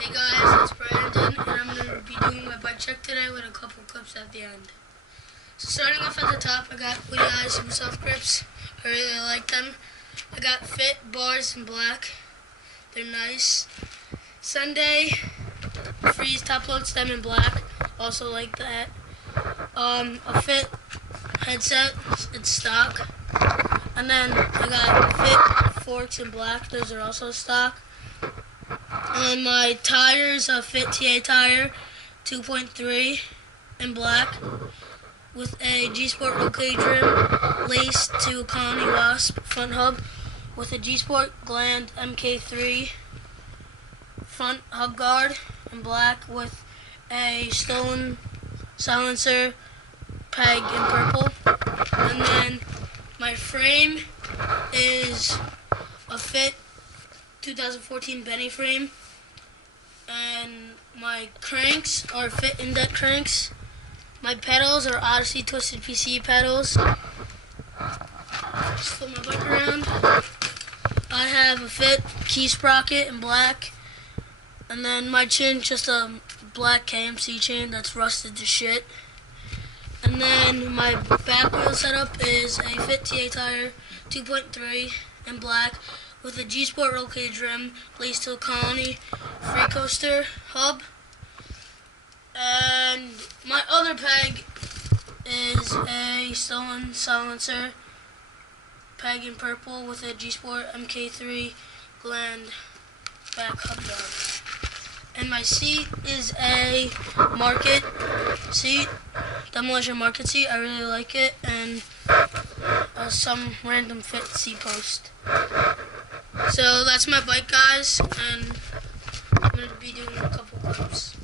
Hey guys, it's Brandon, and I'm going to be doing my bike check today with a couple clips at the end. So starting off at the top, I got Woody Eyes Super Soft Grips. I really like them. I got Fit bars in black. They're nice. Sunday Freeze top load stem in black. Also like that. A Fit headset. It's stock. And then I got Fit forks in black. Those are also stock. And my tires, a Fit TA tire, 2.3 in black, with a G-Sport OK trim, laced to Colony Wasp front hub, with a G-Sport Gland MK3 front hub guard in black, with a Stolen silencer peg in purple. And then my frame is a Fit 2014 Benny frame. And my cranks are Fit Index cranks. My pedals are Odyssey Twisted PC pedals. Just flip my bike around. I have a Fit key sprocket in black. And then my chain, just a black KMC chain that's rusted to shit. And then my back wheel setup is a Fit TA tire, 2.3 in black, with a G-Sport roll cage rim, laced to a Colony free coaster hub. And my other peg is a Stolen silencer peg in purple with a G-Sport MK3 Gland back hub guard. And my seat is a Market seat, Demolition Market seat. I really like it, and some random Fit seat post. So that's my bike, guys, and I'm going to be doing a couple clips.